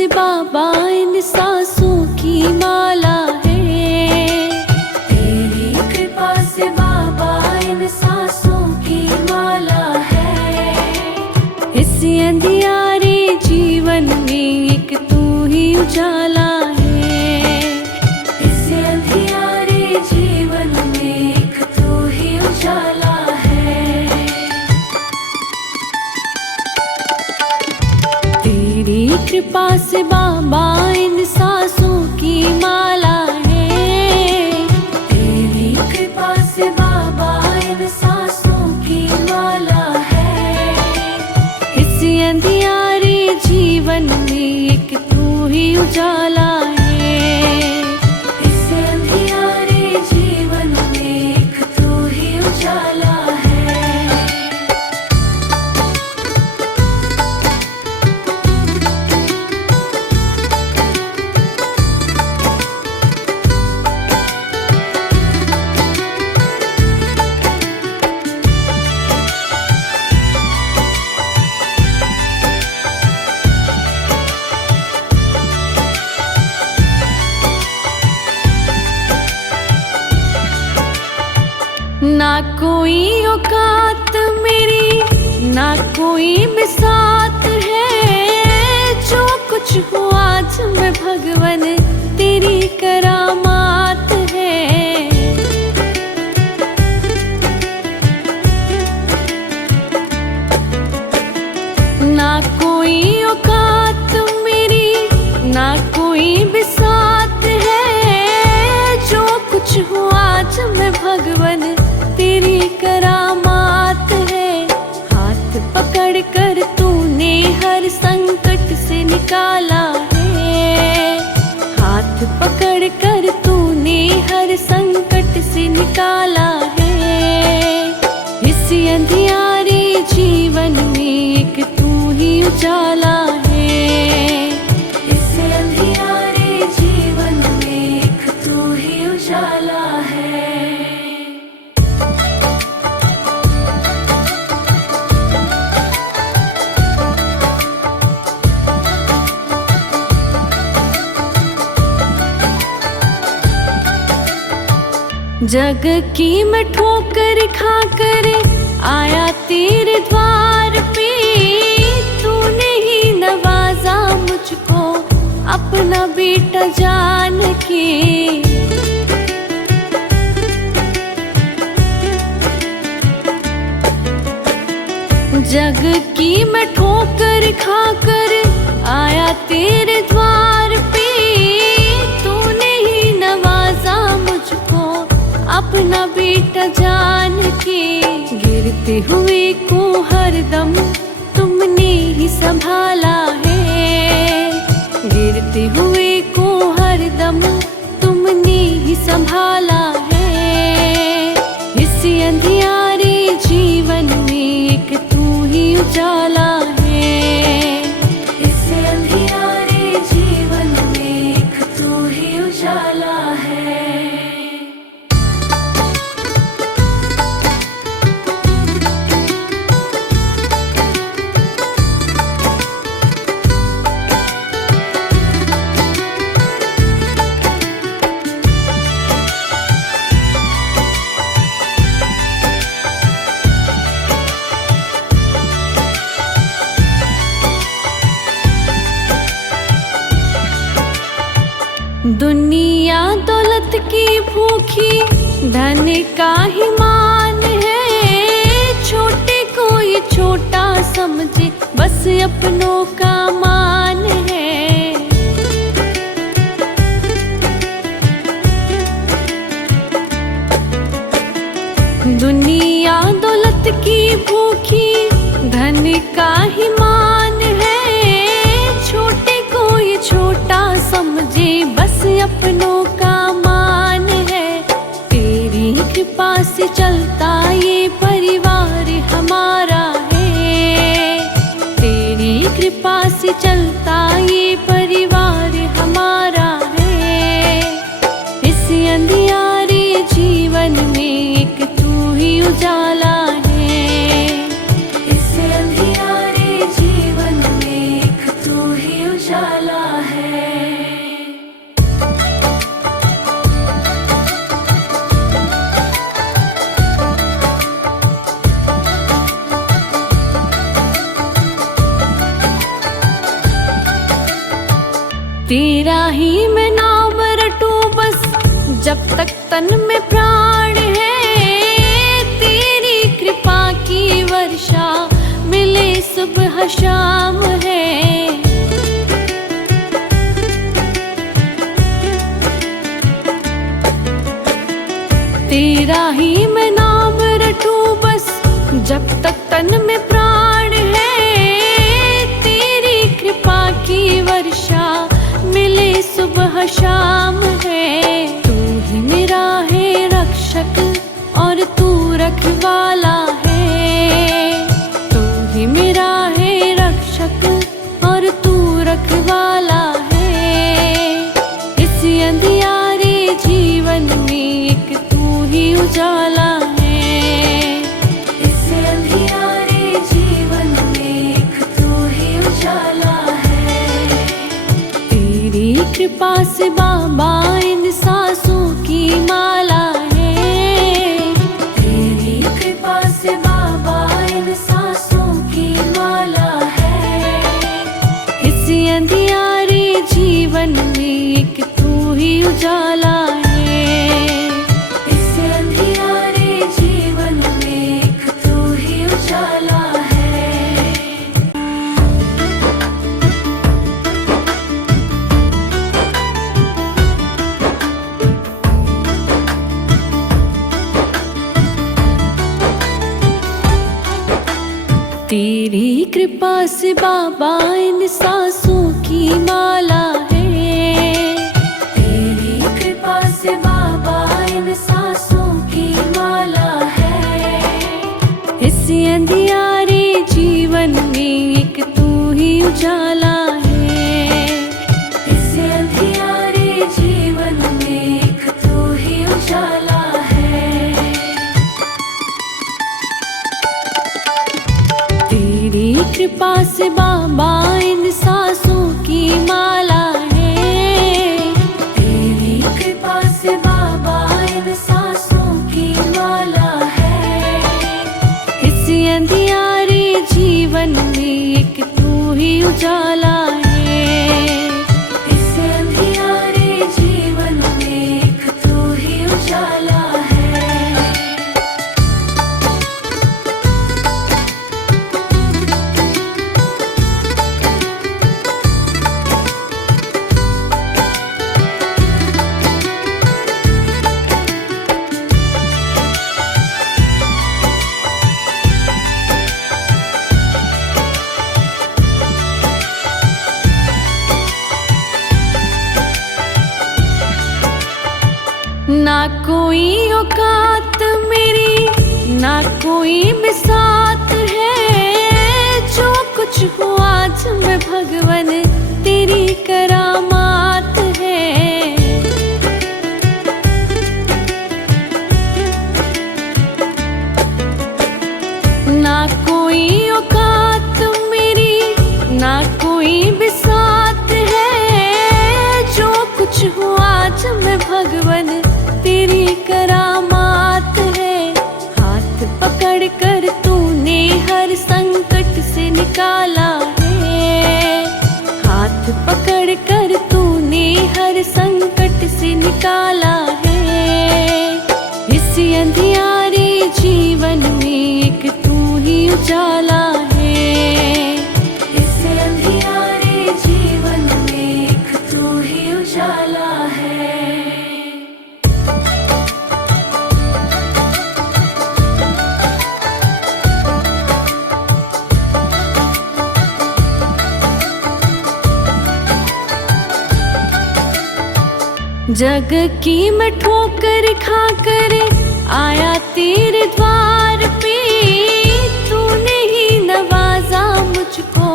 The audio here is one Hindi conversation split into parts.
से बाबा इन सांसों की माला है। तेरी कृपा से बाबा इन सांसों की माला है। इस अंधियारे जीवन में एक तू ही उजाला है। इस अंधियारे जीवन में एक तू ही उजाला है। तेरी कृपा से बाबा इन सांसों की माला है। तेरी कृपा से बाबा इन सांसों की माला है। इस अंधियारे जीवन में एक तू ही उजाला है। इस अंधियारे जीवन में एक तू ही उजाला है। ना कोई औकात मेरी, ना कोई बिसात है। जो कुछ हुआ आज मैं भगवन तेरी करामात है। ना कोई औकात मेरी, ना कोई बिसात है। जो कुछ हुआ आज मैं भगवन तेरी करामात है। हाथ पकड़ कर तूने हर संकट से निकाला है। हाथ पकड़ कर तूने हर संकट से निकाला है। इस अंधियारे जीवन में एक तू ही उजाला है। इस अंधियारे जीवन में एक तू ही उजाला है। जग की मैं ठोकर खा कर आया तेरे द्वार पे। तूने ही नवाजा मुझको अपना बेटा जान के। जग की मैं ठोकर खा कर आया तेरे द्वार पे। तूने ही नवाजा मुझको अपना बेटा जान के। गिरते हुए को हरदम तुमने ही संभाला है। गिरते हुए को हरदम तुमने ही संभाला है। इस अंधियारे जीवन में एक तू ही उजाला है। इस अंधियारे जीवन में एक तू ही उजाला है। दुनिया दौलत की भूखी धन का ही मान है। छोटे को ये छोटा समझे बस अपनों का मान है। दुनिया दौलत की भूखी धन का ही मान है। छोटे को ये छोटा समझे बस अपनों का मान है। तेरी कृपा से चलता ये परिवार हमारा है। तेरी कृपा से चलता ये परिवार हमारा है। इस अंधियारे जीवन में एक तू ही उजाला है। इस अंधियारे जीवन में एक तू ही उजाला उजाला है। तेरा ही मैं नाम रटूं बस जब तक तन में प्राण है, तेरी कृपा की वर्षा मिले सुबह शाम है। तेरा ही मैं नाम रटूं बस जब तक तन में प्राण है, तेरी कृपा की वर्षा मिले सुबह शाम है। तू ही मेरा है रक्षक और तू रखवाला है, तू ही मेरा है रक्षक और तू रखवाला है। इस अंधियारे जीवन में एक तू ही उजाला है, इस अंधियारे जीवन में एक तू ही उजाला है। तेरी कृपा से बाबा इन सांसों की माला है, तेरी कृपा से बाबा इन सांसों की माला है। इस अंधियारे जीवन में एक तू ही उजाला है, इस अंधियारे जीवन में एक तू ही उजाला है। तेरी कृपा से बाबा इन सांसों की माला है, तेरी कृपा से बाबा इन सांसों की माला है। इस अंधियारे जीवन में एक तू ही उजाला है, इस अंधियारे जीवन में एक तू ही उजाला है। तेरी कृपा से बाबा इन सांसों की माला है, तेरी कृपा से बाबा इन सांसों की माला है। इस अंधियारे जीवन में एक तू ही उजाला है, इस अंधियारे जीवन में एक तू ही उजाला है। ना कोई औकात मेरी ना कोई बिसात है, जो कुछ हो आज मैं भगवन तेरी करामात है। ना कोई औकात मेरी ना कोई बिसात है, जो कुछ हो आज मैं भगवन तेरी करामात है। हाथ पकड़ कर तूने हर संकट से निकाला है, हाथ पकड़ कर तूने हर संकट से निकाला है। इस अंधियारे जीवन में एक तू ही उजाला है, इस अंधियारे जीवन में एक तू ही उजाला है। जग की मैं ठोकर खाकर आया तेरे द्वार पे, तूने ही नवाजा मुझको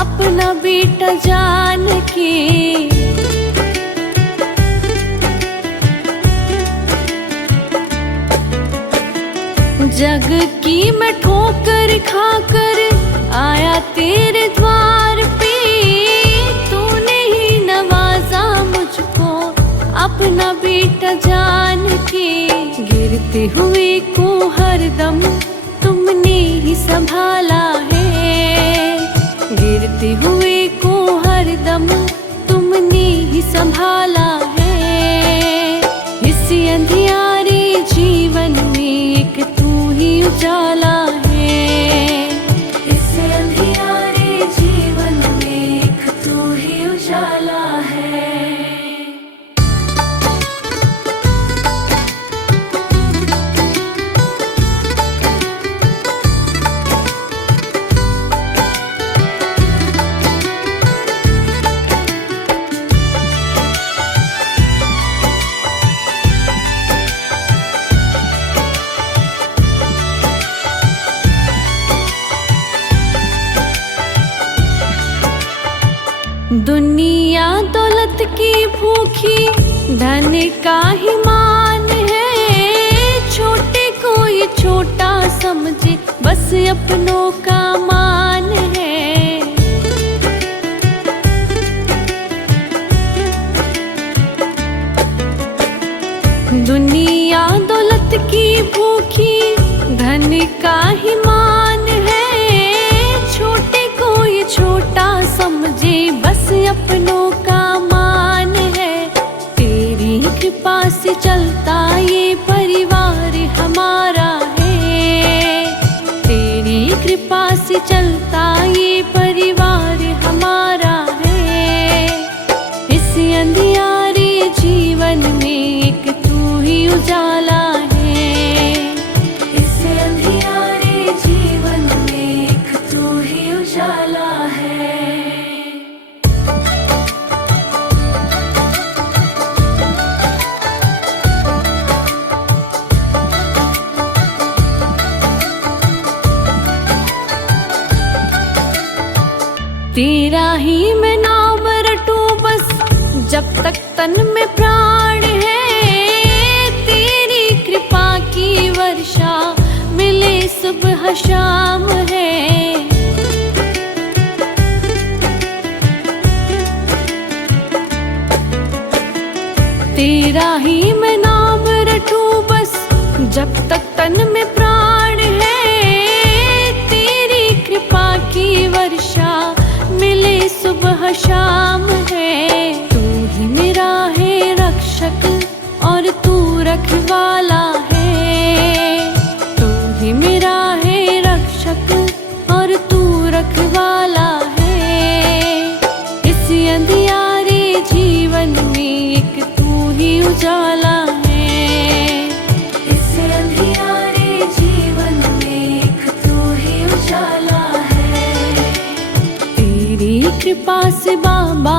अपना बेटा जान के। जग की मैं ठोकर खाकर आया तेरे द्वार पे, तू गिरते हुए को हरदम तुमने ही संभाला है। गिरते हुए को हरदम तुमने ही संभाला है। इस अंधियारे जीवन में एक तू ही उजाला है। इस अंधियारे जीवन में एक तू ही उजाला है। दुनिया दौलत की भूखी धन का ही मान है। छोटे को ये छोटा समझे बस अपनों का मान है। दुनिया दौलत की भूखी धन का ही मान है। छोटे को ये छोटा समझे बस अपनों का मान है। तेरी कृपा से चलता ये परिवार हमारा है। तेरी कृपा से चलता ये परिवार हमारा है। इस अंधियारे जीवन में एक तू ही उजाला है। इस अंधियारे जीवन में एक तू ही उजाला है। तेरा ही मैं नाम रटूं बस जब तक तन में प्राण है। तेरी कृपा की वर्षा मिले सुबह शाम है। तेरा ही मैं नाम रटूं बस जब तक तन में प्राण है। तेरी कृपा की वर्षा मिले सुबह शाम है। तू ही मेरा है रक्षक और तू रखवाला है। तू ही मेरा है रक्षक और तू रखवाला है। इस अंधियारे जीवन में एक तू ही उजाला है। इस अंधियारे जीवन में एक तू ही उजाला है। तेरी कृपा से बाबा